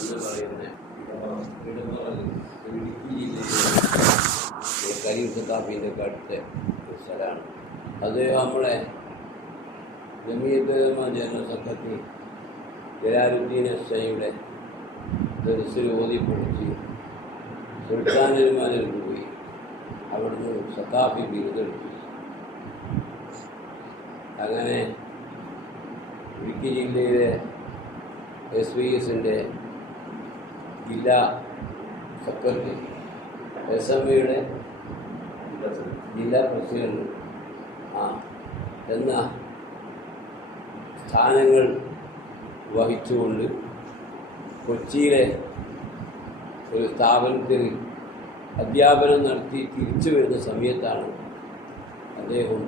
എന്ന് പറയുന്ന ഇടുക്കി ജില്ലയിലെ കരീം സത്താഫിന്റെ ഒക്കെ അടുത്ത ഒരു സ്ഥലമാണ് അത് നമ്മളെ ജമീയത്ത് ജനറൽ സെക്രട്ടറി ജലാലുദ്ദീൻ എസ്ഐയുടെ ദർസിൽ ഓതിപ്പൊളിച്ച് പഠിച്ച് സുൽത്താനന്മാരിൽ പോയി അവിടുന്ന് സത്താഫി ബിരുദെടുത്തു അങ്ങനെ ഇടുക്കി ജില്ലയിലെ എസ് വി എസിന്റെ ജില്ലാ സെക്രട്ടറി എസ് എം വിയുടെ ജില്ലാ പ്രസിഡന്റ് ആ എന്ന സ്ഥാനങ്ങൾ വഹിച്ചുകൊണ്ട് കൊച്ചിയിലെ ഒരു സ്ഥാപനത്തിൽ അധ്യാപനം നടത്തി തിരിച്ചു വരുന്ന സമയത്താണ് അദ്ദേഹം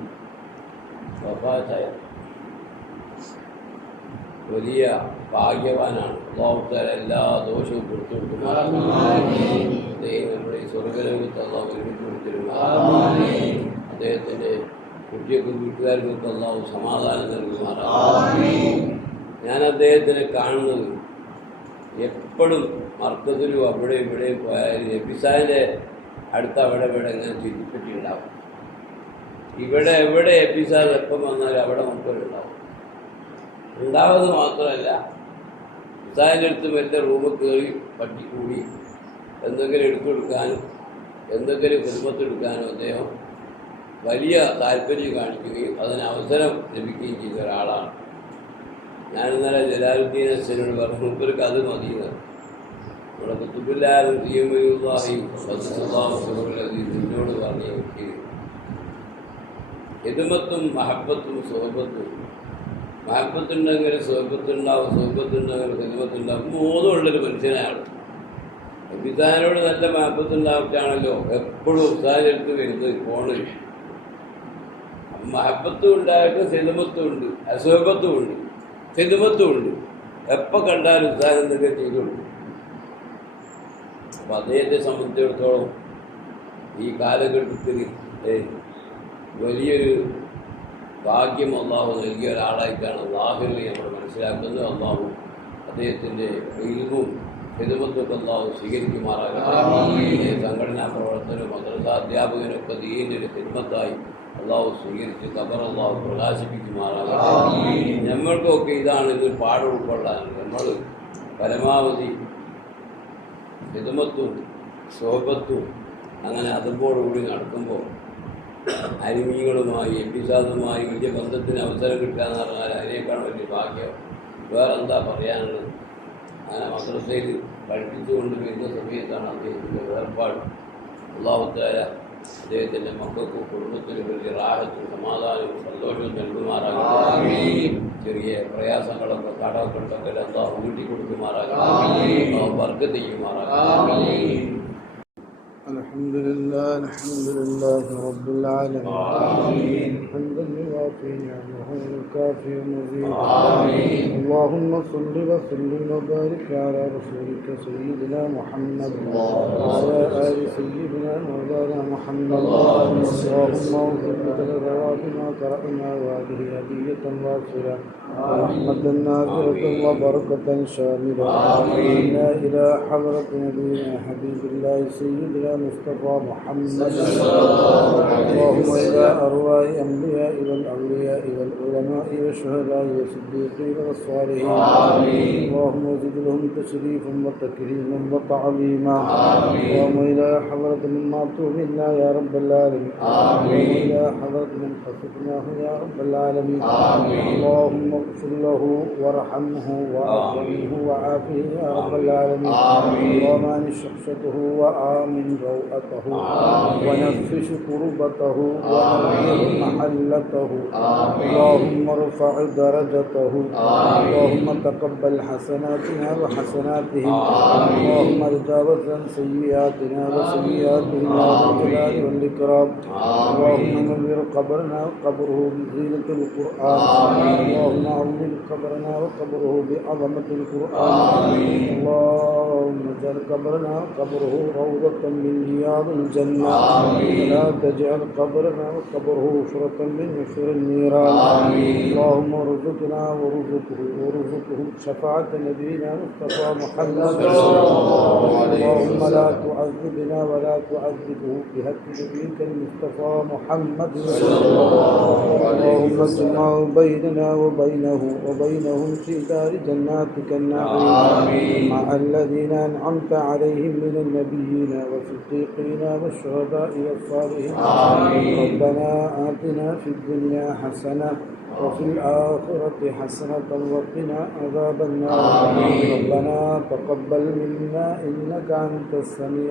വഫാത്തായ വലിയ ഭാഗ്യവാനാണ്. അള്ളാഹുത്താല എല്ലാ ദോഷവും കൊടുത്തു കൊടുക്കുന്നു അദ്ദേഹം നമ്മുടെ ഈ സ്വർഗലോകത്ത് അള്ളാഹു ഒരുമിച്ച് കൊടുത്തിരുന്നു അദ്ദേഹത്തിന്റെ കുട്ടിയൊക്കെ വീട്ടുകാർക്കൊക്കെ അള്ളാഹു സമാധാനം നൽകുമാറാണ് ഞാൻ അദ്ദേഹത്തിനെ കാണുന്നത് എപ്പോഴും മർക്കത്തിലും അവിടെ ഇവിടെ പോയാലും എബിസാന്റെ അടുത്ത് അവിടെ ഇവിടെ ഇങ്ങനെ ചുറ്റിപ്പറ്റിയുണ്ടാവും ഇവിടെ എവിടെ എബിസാൻ എപ്പം വന്നാലും അവിടെ മക്കളുണ്ടാവും ഉണ്ടാവുന്നത് മാത്രമല്ല ഉസ്താദിന്റെ അടുത്തും എന്റെ റൂമിൽ കയറി പട്ടി കൂടി എന്തെങ്കിലും എടുത്തു കൊടുക്കാനും എന്തെങ്കിലും കുടുംബത്തെടുക്കാനും അദ്ദേഹം വലിയ താല്പര്യം കാണിക്കുകയും അതിന് അവസരം ലഭിക്കുകയും ചെയ്ത ഒരാളാണ്. ഞാൻ ഇന്നലെ ജലാലുദ്ദീൻ അച്ഛനോട് പറഞ്ഞു മുപ്പർക്ക് അത് മതിയെന്ന്. നമ്മുടെ കുത്തുബില്ലാരും തീയമ്മയുള്ളാഹിയും നിന്നോട് പറഞ്ഞ വ്യക്തി. എതുമത്തും മഹബത്തും സുഹബത്തും മഹബത്തുണ്ടെങ്കിൽ സുഹബത്തുണ്ടാവും സുഹബത്തുണ്ടെങ്കിൽ ഹിദമത്തുണ്ടാവും മൂന്നുള്ളൊരു മനുഷ്യനാണ്. പിതാവിനോട് നല്ല മഹബത്തുണ്ടാവട്ടാണല്ലോ എപ്പോഴും ഉസ്താദിനടുത്ത് വരുന്നത് ഫോണിൽ മഹബത്തും ഉണ്ടായിട്ട് സിനിമത്തും ഉണ്ട് അസുഖത്തും ഉണ്ട് സിനിമത്തും ഉണ്ട് എപ്പോൾ കണ്ടാൽ ഉസ്താദ് തന്നെ ചെയ്തുള്ളൂ അപ്പം അദ്ദേഹത്തെ സംബന്ധിച്ചിടത്തോളം ഈ കാലഘട്ടത്തിൽ വലിയൊരു ഭാഗ്യം അള്ളാഹു നൽകിയ ഒരാളായിട്ടാണ് അള്ളാഹുവിനെ നമ്മൾ മനസ്സിലാക്കുന്നത്. അള്ളാഹു അദ്ദേഹത്തിന്റെ ഇൽവും ഹിതമത്തൊക്കെ അള്ളാഹു സ്വീകരിക്കുമാറാകട്ടെ. സംഘടനാ പ്രവർത്തനം മദ്രസാധ്യാപകനൊക്കെ ദീനൊരു ഒരു ഹിദ്മത്തായി അള്ളാഹു സ്വീകരിച്ച് ഖബർ അള്ളാഹു പ്രകാശിപ്പിക്കുമാറാകട്ടെ. നമ്മൾക്കൊക്കെ ഇതാണ് ഇതിൽ പാടുൾക്കൊള്ളാൻ. നമ്മൾ പരമാവധി ഹിതമത്തും ശോഭത്തും അങ്ങനെ അതുമ്പോടുകൂടി നടക്കുമ്പോൾ അരിമീകളുമായി എപ്പിസാദുമായി വലിയ ബന്ധത്തിന് അവസരം കിട്ടുക എന്ന് പറഞ്ഞാൽ അതിനേക്കാൾ വലിയ ഭാഗ്യം. വേറെ എന്താ പറയാനുള്ളത്? അങ്ങനെ മദ്രസയിൽ പഠിപ്പിച്ചുകൊണ്ട് വരുന്ന സമയത്താണ് അദ്ദേഹത്തിന്റെ വേർപാട്. അള്ളാഹുത്താര അദ്ദേഹത്തിന്റെ മക്കൾക്കും കുടുംബത്തിനും വലിയ റാഹത്തും സമാധാനവും സന്തോഷവും നൽകുമാറാകട്ടെ. ചെറിയ പ്രയാസങ്ങളൊക്കെ കടക്കൊണ്ടൊക്കെ അള്ളാഹു വീട്ടി കൊടുക്കുമാറാകട്ടെ വർഗത്ത് ചെയ്യുമാറാകട്ടെ. الحمد لله الحمد لله رب العالمين. حمدا يوافي نعمه ويكافئ مزيدا اللهم صل وسلم وبارك على رسولك سيدنا محمد. وعلى آل سيدنا مولانا محمد. اللهم اغفر لنا ما قرأنا وهذه هدية واصلة. ورحمة نافعة وبركة شاملة. إنا إلى حضرة نبينا حبيب الله سيدنا مصطفى محمد. اللهم إلى أرواح أنبياء والأولياء والعلماء والشهداء والصديقين والصالحين. اللهم زد لهم تشريفا وتكريما وتعظيما. اللهم إلى حضرة من ماتوا منا يا رب العالمين. اللهم إلى حضرة من حفظناه يا رب العالمين. اللهم اغفر له وأرحمه وأكرمه وعافه يا رب العالمين. اللهم أن شخصته وآمن روءته. ونفش كربته ونبيه محلته. اللهم ارفع درجته اللهم تقبل حسناتنا وحسناتهم اللهم تجاوز عن سيئاتنا وسيئاتهم يا ذا الجلال والإكرام اللهم نور قبرنا قبره بزينة القرآن۔ اللهم عظم قبرنا وقبره بعظمة القرآن۔ اللهم اجعل قبرنا وقبره روضة من رياض الجنة۔ تجعل قبرنا وقبره فرة من يسر النيران. اللهم ارزقنا وارزقه وارزقهم شفاعة نبينا مصطفى محمد. صلى الله عليه وسلم. اللهم لا تعذبنا ولا تعذبه بهدي نبيك المصطفى محمد. اللهم اجمع بيننا وبينه وبينهم في دار جناتك النعيم. مع الذين أنعمت عليهم من النبيين والصديقين والشهداء والصالحين. ربنا آتنا في الدنيا حسنة وفي الآخرة حسنة وقنا عذاب النار. ربنا تقبل منا إنك أنت السميع